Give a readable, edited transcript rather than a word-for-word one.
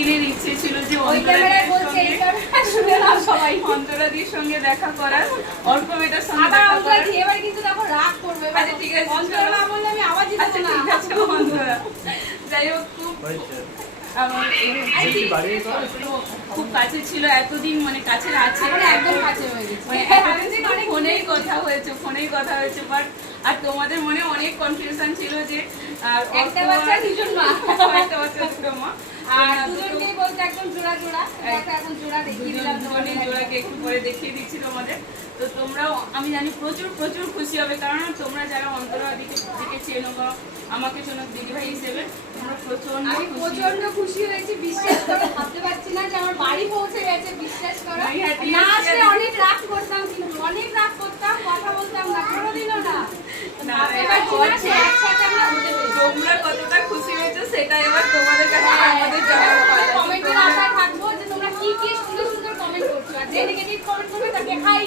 দিনের ইচ্ছে ছিল যে অন্তরাদির সঙ্গে দেখা করার, অল্প মেয়েটার সঙ্গে দেখা করার। এবার কিন্তু দেখো রাগ করবে। আচ্ছা ঠিক আছে, অন্তরা না বললে আমি আবার জিতবো আচ্ছা না। ঠিক আছে অন্তরা। যাই হোক, আমার খুব কাছে ছিল এতদিন, মানে কাছে আছে, একদম কাছে হয়ে গেছে। মানে এতদিন অনেক ফোনেই কথা হয়েছে, বাট আর তোমাদের মনে অনেক কনফিউশন ছিল যে একটা বাচ্চা দুজন মা, একটা বাচ্চা দুটো মা, আর দুজনকেই বলতে একদম জোড়া জোড়া। দেখো এখন জোড়া দেখিয়ে দিলাম দুজনের জোড়াকে একটু পরে দেখিয়ে দিচ্ছি তোমাদের। তো তোমরাও আমি জানি প্রচুর প্রচুর খুশি হবে, কারণ তোমরা যারা অন্তরা দিকে চেনো বা আমাকে চেনো দিদিভাই হিসেবে, তোমরা প্রচন্ড আমি প্রচন্ড খুশি হয়েছি। বিশ্বাস করে ভাবতে পারছি না যে আমার বাড়ি পৌঁছে গেছে। বিশ্বাস করো, না আসলে অনেক রাগ করতাম, কিন্তু অনেক রাগ করতাম, কথা বলতাম না কোনোদিনও না। একসাথে আমরা হতে পেরেছি। তোমরা কতটা খুশি হয়েছো সেটা এবার তোমাদের কাছে আমাদের জানার পালা। কমেন্টের আশায় থাকবো যে তোমরা কি কি সুন্দর সুন্দর কমেন্ট করছো, আর যে নেগেটিভ কমেন্ট করবে তাকে খাই।